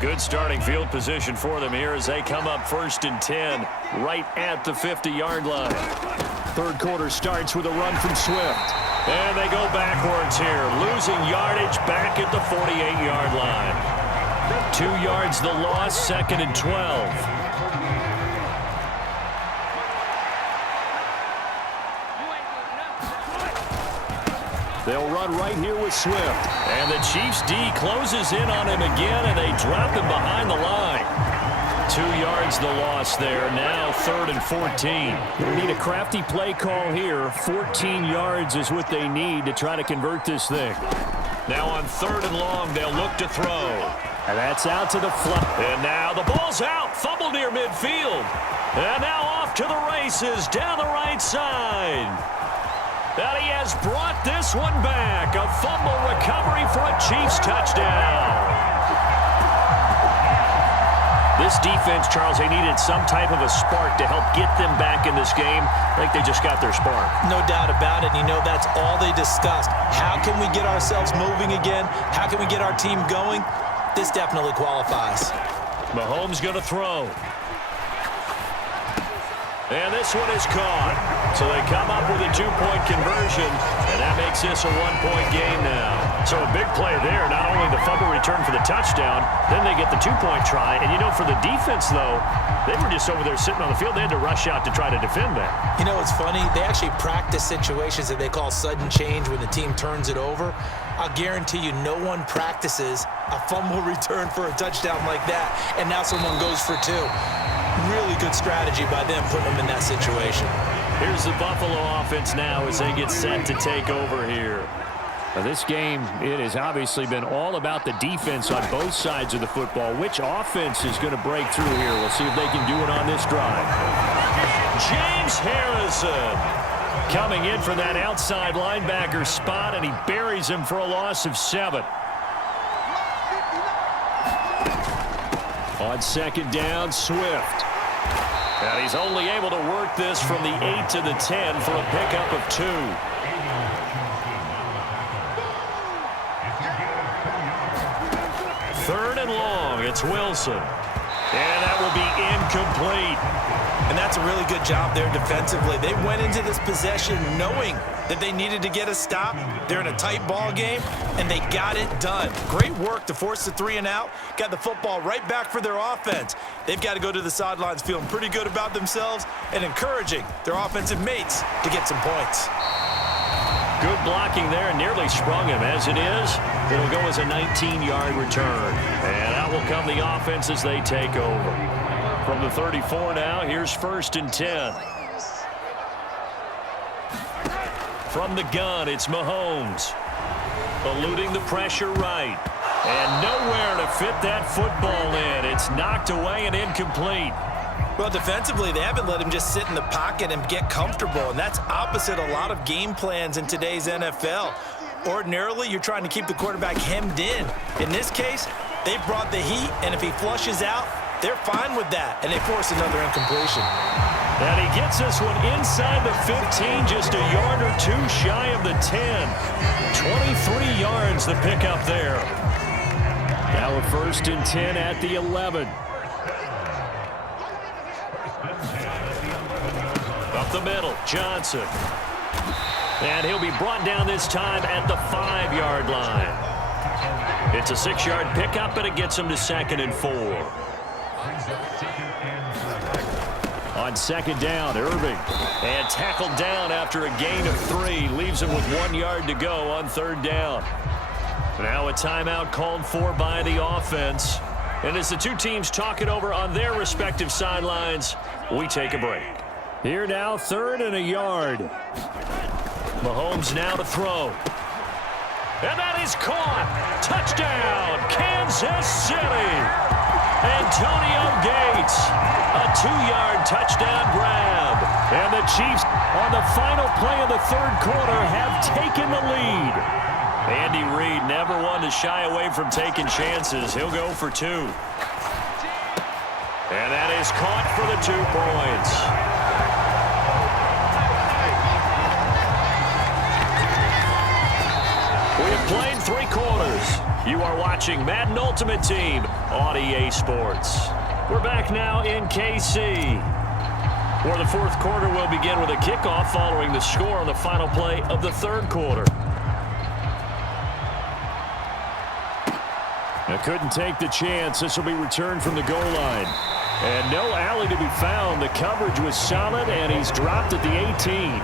Good starting field position for them here as they come up 1st and 10 right at the 50-yard line. Third quarter starts with a run from Swift. And they go backwards here, losing yardage back at the 48-yard line. 2 yards the loss, 2nd and 12. They'll run right here with Swift. And the Chiefs D closes in on him again, and they drop him behind the line. 2 yards the loss there. Now 3rd and 14. They need a crafty play call here. 14 yards is what they need to try to convert this thing. Now on 3rd and long, they'll look to throw. And that's out to the flat. And now the ball's out. Fumble near midfield. And now off to the races down the right side. And he has brought this one back. A fumble recovery for a Chiefs touchdown. This defense, Charles, they needed some type of a spark to help get them back in this game. I think they just got their spark. No doubt about it. You know, that's all they discussed. How can we get ourselves moving again? How can we get our team going? This definitely qualifies. Mahomes going to throw. And this one is caught. So they come up with a 2-point conversion, and that makes this a 1-point game now. So a big play there, not only the fumble return for the touchdown, then they get the 2-point try. And, you know, for the defense, though, they were just over there sitting on the field. They had to rush out to try to defend that. You know, it's funny. They actually practice situations that they call sudden change when the team turns it over. I'll guarantee you no one practices a fumble return for a touchdown like that, and now someone goes for 2. Really good strategy by them putting them in that situation. Here's the Buffalo offense now as they get set to take over here. Now this game, it has obviously been all about the defense on both sides of the football. Which offense is going to break through here? We'll see if they can do it on this drive. James Harrison coming in for that outside linebacker spot, and he buries him for a loss of 7. On 2nd down, Swift. And he's only able to work this from the 8 to the 10 for a pickup of 2. Third and long, it's Wilson. And that will be incomplete. And that's a really good job there defensively. They went into this possession knowing that they needed to get a stop. They're in a tight ball game, and they got it done. Great work to force the 3 and out. Got the football right back for their offense. They've got to go to the sidelines feeling pretty good about themselves and encouraging their offensive mates to get some points. Good blocking there, nearly sprung him. As it is, it'll go as a 19-yard return. And out will come the offense as they take over. From the 34 now, here's 1st and 10. From the gun, it's Mahomes. Eluding the pressure right. And nowhere to fit that football in. It's knocked away and incomplete. Well, defensively, they haven't let him just sit in the pocket and get comfortable, and that's opposite a lot of game plans in today's NFL. Ordinarily, you're trying to keep the quarterback hemmed in. In this case, they brought the heat, and if he flushes out, they're fine with that, and they force another incompletion. And he gets this one inside the 15, just a yard or 2 shy of the 10. 23 yards the pickup there. Now a 1st and 10 at the 11. Up the middle, Johnson. And he'll be brought down this time at the 5-yard line. It's a 6-yard pickup, and it gets him to 2nd and 4. On 2nd down, Irving. And tackled down after a gain of 3. Leaves him with 1 yard to go on 3rd down. Now a timeout called for by the offense. And as the two teams talk it over on their respective sidelines, we take a break. Here now, 3rd and a yard. Mahomes now to throw. And that is caught. Touchdown, Kansas City. Antonio Gates, a 2-yard touchdown grab. And the Chiefs, on the final play of the 3rd quarter, have taken the lead. Andy Reid never one to shy away from taking chances. He'll go for 2. And that is caught for the 2 points. We have played 3 quarters. You are watching Madden Ultimate Team on EA Sports. We're back now in KC, where the fourth quarter will begin with a kickoff following the score on the final play of the third quarter. Couldn't take the chance. This will be returned from the goal line. And no alley to be found. The coverage was solid, and he's dropped at the 18.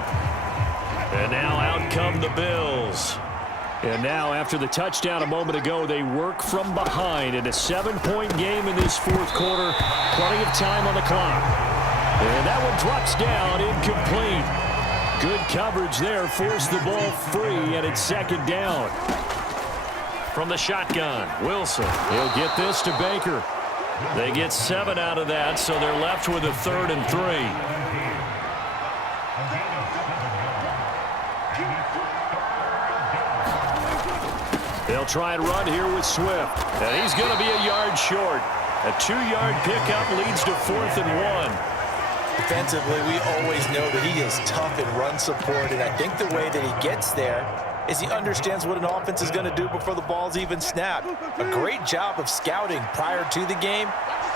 And now out come the Bills. And now, after the touchdown a moment ago, they work from behind in a 7-point game in this fourth quarter. Plenty of time on the clock. And that one drops down, incomplete. Good coverage there, forced the ball free, and it's second down. From the shotgun, Wilson. He'll get this to Baker. They get 7 out of that, so they're left with a 3rd and 3. They'll try and run here with Swift. And he's going to be a yard short. A 2-yard pickup leads to 4th and 1. Defensively, we always know that he is tough in run support, and I think the way that he gets there is he understands what an offense is going to do before the ball's even snapped. A great job of scouting prior to the game,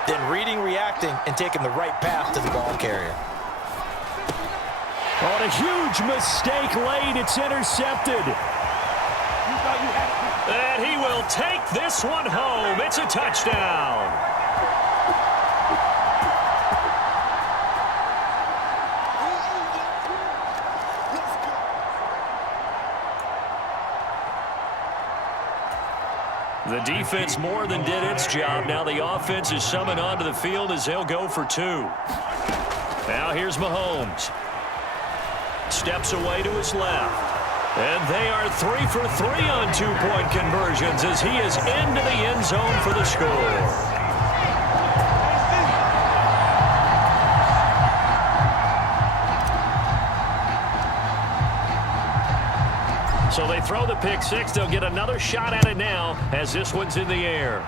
then reading, reacting, and taking the right path to the ball carrier. On a huge mistake late, it's intercepted. And he will take this one home. It's a touchdown. The defense more than did its job. Now the offense is summoned onto the field as they'll go for 2. Now here's Mahomes. Steps away to his left. And they are 3 for 3 on 2-point conversions as he is into the end zone for the score. So they throw the pick six. They'll get another shot at it now as this one's in the air.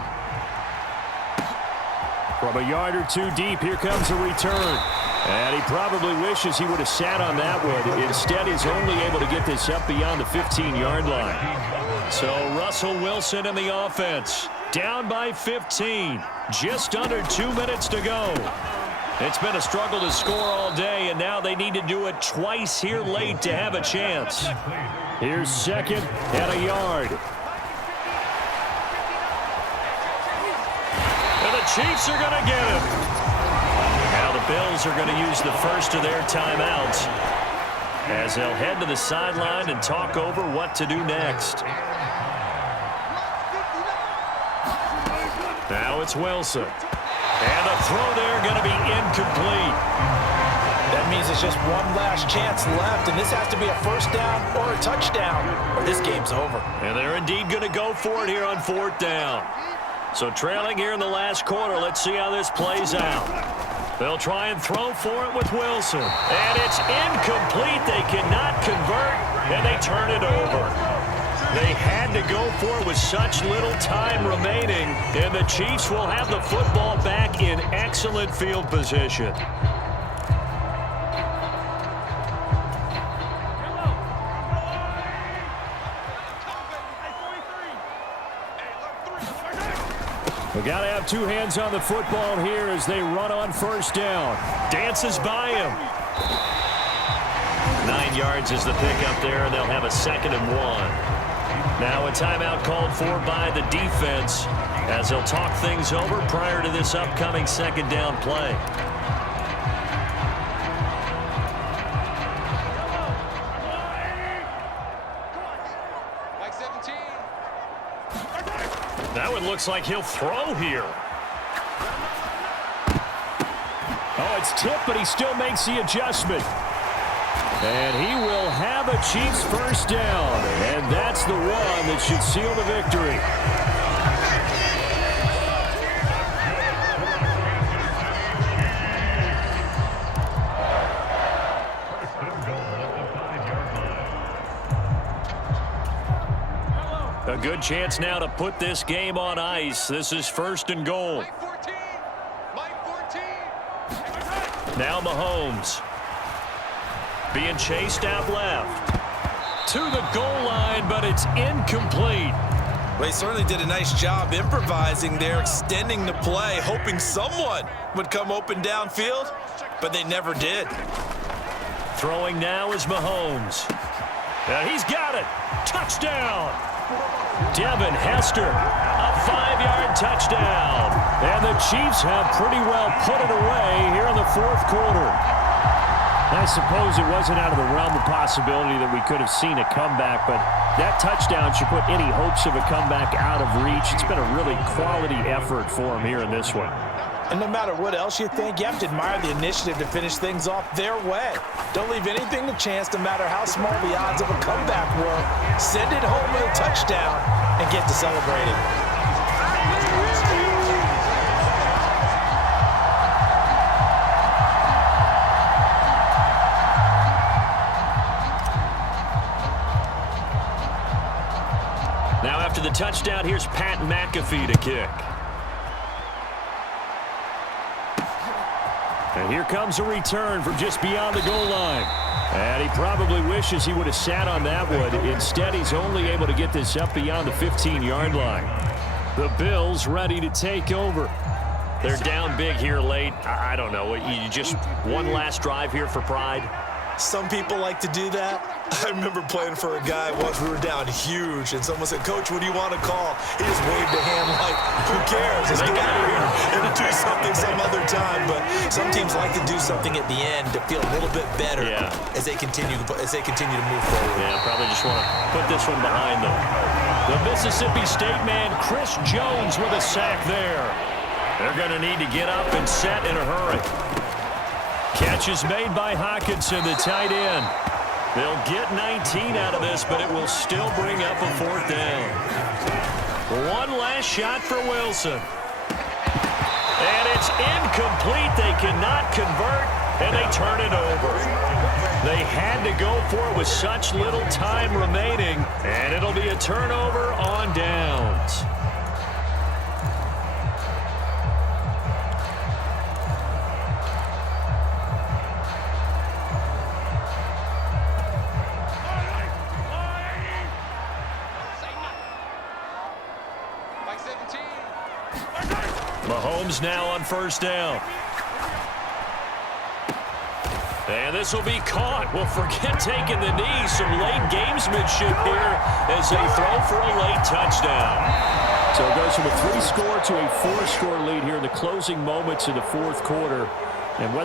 From a yard or 2 deep, here comes a return. And he probably wishes he would have sat on that one. Instead, he's only able to get this up beyond the 15-yard line. So Russell Wilson and the offense down by 15. Just under 2 minutes to go. It's been a struggle to score all day, and now they need to do it twice here late to have a chance. Here's 2nd and a yard. And the Chiefs are going to get him. Now the Bills are going to use the first of their timeouts as they'll head to the sideline and talk over what to do next. Now it's Wilson. And the throw there going to be incomplete. That means it's just one last chance left, and this has to be a first down or a touchdown, or this game's over. And they're indeed going to go for it here on 4th down. So trailing here in the last quarter, let's see how this plays out. They'll try and throw for it with Wilson. And it's incomplete. They cannot convert, and they turn it over. They had to go for it with such little time remaining, and the Chiefs will have the football back in excellent field position. We got to have 2 hands on the football here as they run on 1st down. Dances by him. 9 yards is the pickup there, and they'll have a 2nd and 1. Now a timeout called for by the defense as they'll talk things over prior to this upcoming 2nd down play. That one looks like he'll throw here. Oh, it's tipped, but he still makes the adjustment. And he will have a Chiefs first down. And that's the one that should seal the victory. A good chance now to put this game on ice. This is 1st and goal. Now Mahomes. Being chased out left. To the goal line, but it's incomplete. Well, he certainly did a nice job improvising there, extending the play, hoping someone would come open downfield, but they never did. Throwing now is Mahomes. And he's got it. Touchdown. Devin Hester, a 5-yard touchdown. And the Chiefs have pretty well put it away here in the fourth quarter. I suppose it wasn't out of the realm of possibility that we could have seen a comeback, but that touchdown should put any hopes of a comeback out of reach. It's been a really quality effort for him here in this one. And no matter what else you think, you have to admire the initiative to finish things off their way. Don't leave anything to chance, no matter how small the odds of a comeback were. Send it home with a touchdown and get to celebrating. Now after the touchdown, here's Pat McAfee to kick. And here comes a return from just beyond the goal line. And he probably wishes he would have sat on that one. Instead, he's only able to get this up beyond the 15-yard line. The Bills ready to take over. They're down big here late. I don't know. You just one last drive here for pride? Some people like to do that. I remember playing for a guy once. We were down huge, and someone said, "Coach, what do you want to call?" He just waved a hand like, "Who cares? Let's get out of here and do something some other time." But some teams like to do something at the end to feel a little bit better as they continue to move forward. Yeah, probably just want to put this one behind them. The Mississippi State man, Chris Jones, with a sack there. They're going to need to get up and set in a hurry. Catch is made by Hockenson, the tight end. They'll get 19 out of this, but it will still bring up a fourth down. One last shot for Wilson. And it's incomplete. They cannot convert, and they turn it over. They had to go for it with such little time remaining, and it'll be a turnover on downs. Mahomes now on first down. And this will be caught. Well, forget taking the knee. Some late gamesmanship here as they throw for a late touchdown. So it goes from a 3-score to a 4-score lead here in the closing moments of the fourth quarter. And